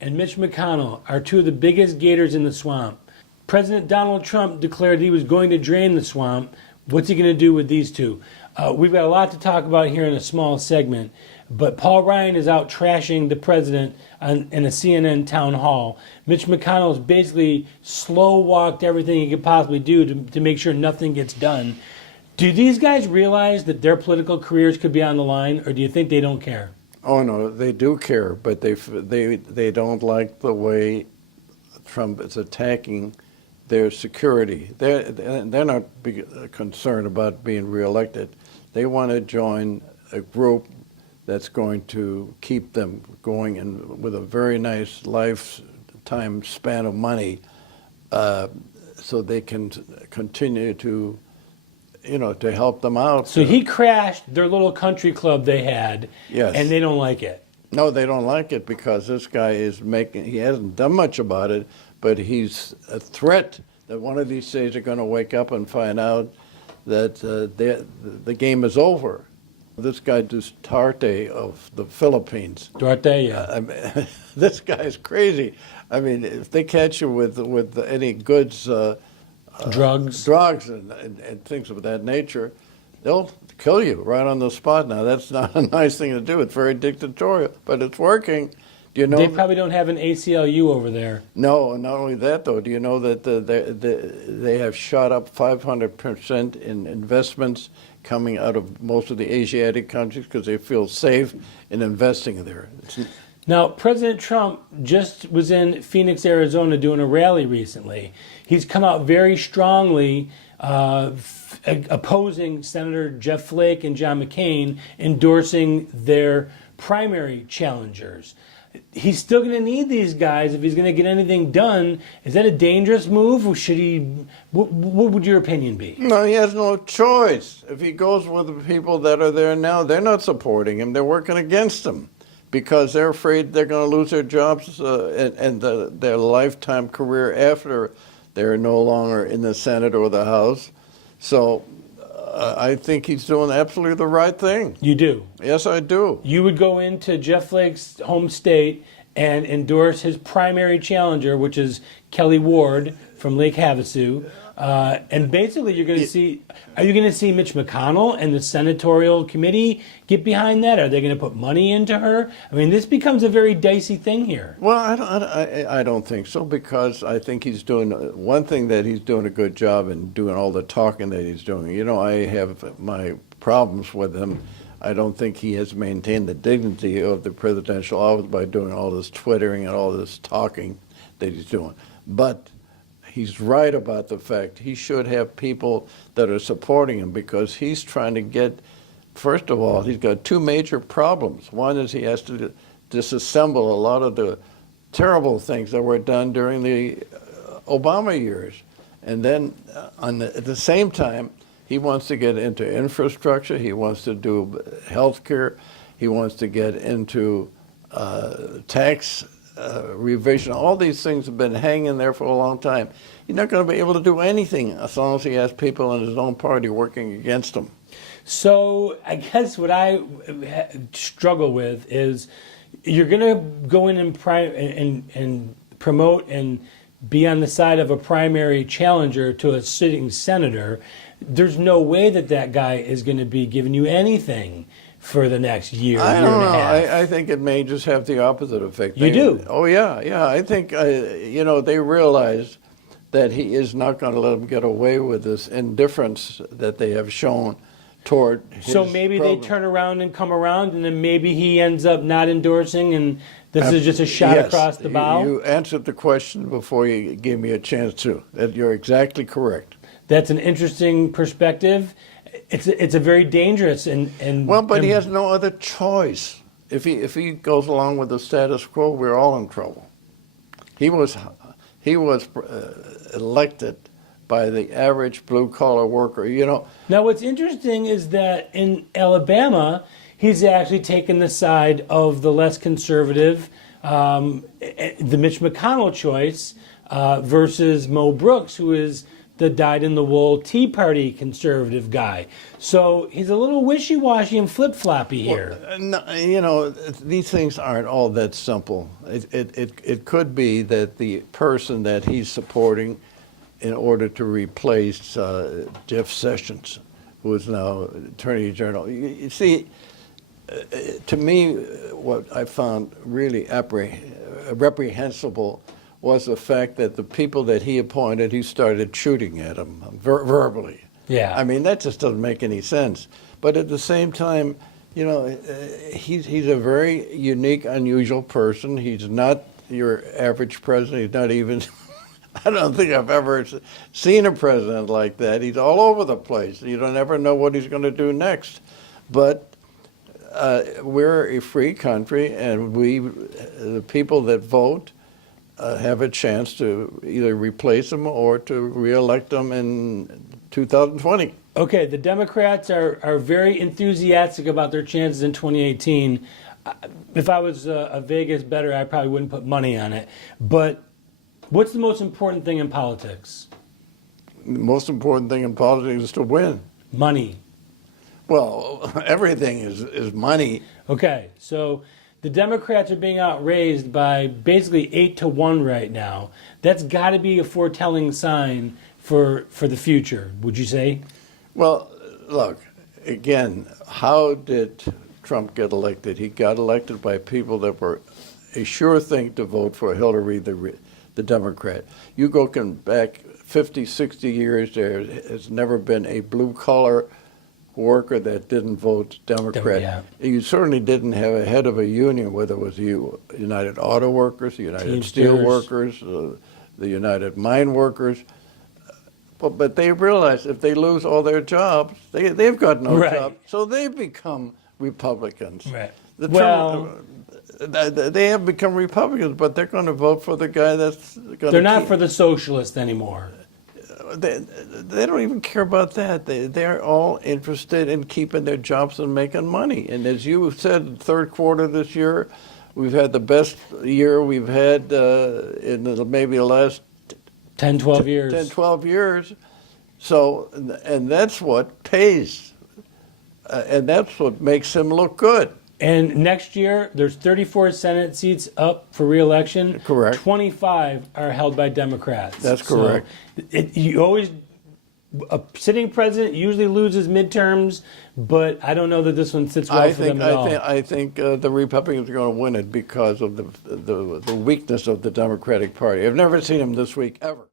and Mitch McConnell are two of the biggest gators in the swamp. President Donald Trump declared he was going to drain the swamp. What's he going to do with these two? We've got a lot to talk about here in a small segment, but Paul Ryan is out trashing the president in a CNN town hall. Mitch McConnell has basically slow-walked everything he could possibly do to make sure nothing gets done. Do these guys realize that their political careers could be on the line, or do you think they don't care? Oh no, they do care, but they don't like the way Trump is attacking their security. They're not concerned about being reelected. They want to join a group that's going to keep them going and with a very nice lifetime span of money, so they can continue to, to help them out. So he crashed their little country club they had, yes, and they don't like it. No, they don't like it because this guy he hasn't done much about it, but he's a threat that one of these days they're going to wake up and find out that the game is over. This guy Duterte of the Philippines. Duterte, yeah. This guy's crazy. I mean, if they catch you with any goods, drugs and things of that nature, they'll kill you right on the spot. Now, that's not a nice thing to do. It's very dictatorial, but it's working. Do you know they probably don't have an ACLU over there. No, and not only that, though. Do you know that they have shot up 500% in investments coming out of most of the Asiatic countries because they feel safe in investing there? Now, President Trump just was in Phoenix, Arizona doing a rally recently. He's come out very strongly opposing Senator Jeff Flake and John McCain, endorsing their primary challengers. He's still going to need these guys if he's going to get anything done. Is that a dangerous move, or should he? What would your opinion be? No, he has no choice. If he goes with the people that are there now, they're not supporting him. They're working against him because they're afraid they're going to lose their jobs and their lifetime career after they're no longer in the Senate or the House. So I think he's doing absolutely the right thing. You do? Yes, I do. You would go into Jeff Flake's home state and endorse his primary challenger, which is Kelly Ward from Lake Havasu. And basically, are you going to see Mitch McConnell and the senatorial committee get behind that? Are they going to put money into her? I mean, this becomes a very dicey thing here. Well, I don't think so, because I think he's doing one thing that he's doing a good job in doing all the talking that he's doing. I have my problems with him. I don't think he has maintained the dignity of the presidential office by doing all this twittering and all this talking that he's doing. But he's right about the fact he should have people that are supporting him, because he's trying to get, first of all, he's got two major problems. One is he has to disassemble a lot of the terrible things that were done during the Obama years. And then at the same time, he wants to get into infrastructure, he wants to do health care, he wants to get into tax revision. All these things have been hanging there for a long time. He's not going to be able to do anything as long as he has people in his own party working against him. So I guess what I struggle with is you're going to go in and promote and be on the side of a primary challenger to a sitting senator. There's no way that guy is going to be giving you anything for the next year, I year don't and know. a half. I think it may just have the opposite effect. You do? Oh, yeah. I think, they realize that he is not going to let them get away with this indifference that they have shown toward his So maybe program. they turn around and come around, and then maybe he ends up not endorsing, and this is just a shot Yes, across the bow? You answered the question before you gave me a chance to. You're exactly correct. That's an interesting perspective. It's a very dangerous and well, but he has no other choice. If he goes along with the status quo, we're all in trouble. He was elected by the average blue-collar worker. Now, what's interesting is that in Alabama, he's actually taken the side of the less conservative, the Mitch McConnell choice, versus Mo Brooks, who is the dyed-in-the-wool Tea Party conservative guy. So he's a little wishy-washy and flip-floppy here. No, these things aren't all that simple. It could be that the person that he's supporting in order to replace Jeff Sessions, who is now Attorney General. You see, to me, what I found really reprehensible was the fact that the people that he appointed, he started shooting at them verbally. Yeah. I mean, that just doesn't make any sense. But at the same time, he's a very unique, unusual person. He's not your average president. He's not even, I don't think I've ever seen a president like that. He's all over the place. You don't ever know what he's going to do next. But we're a free country, and the people that vote, have a chance to either replace them or to reelect them in 2020. Okay, the Democrats are very enthusiastic about their chances in 2018. If I was a Vegas bettor, I probably wouldn't put money on it. But what's the most important thing in politics? The most important thing in politics is to win. Money. Well, everything is money. Okay, so the Democrats are being outraised by basically 8-1 right now. That's got to be a foretelling sign for the future, would you say? Well, look, again, how did Trump get elected? He got elected by people that were a sure thing to vote for Hillary, the Democrat. You go back 50, 60 years, there has never been a blue-collar worker that didn't vote Democrat. Yeah. You certainly didn't have a head of a union, whether it was the United Auto Workers, the United Steel Workers, the United Mine Workers. But they realize if they lose all their jobs, they've got no job. So they become Republicans. Right. They have become Republicans, but they're going to vote for the guy that's going to. They're not for the socialist anymore. They don't even care about that. They're all interested in keeping their jobs and making money. And as you said, third quarter this year, we've had the best year we've had in maybe the last 10, 12 years. 10, 12 years. So, and that's what pays. And that's what makes him look good. And next year, there's 34 Senate seats up for re-election. Correct. 25 are held by Democrats. That's correct. So a sitting president usually loses midterms, but I don't know that this one sits well for them at all. I think the Republicans are going to win it because of the weakness of the Democratic Party. I've never seen them this weak, ever.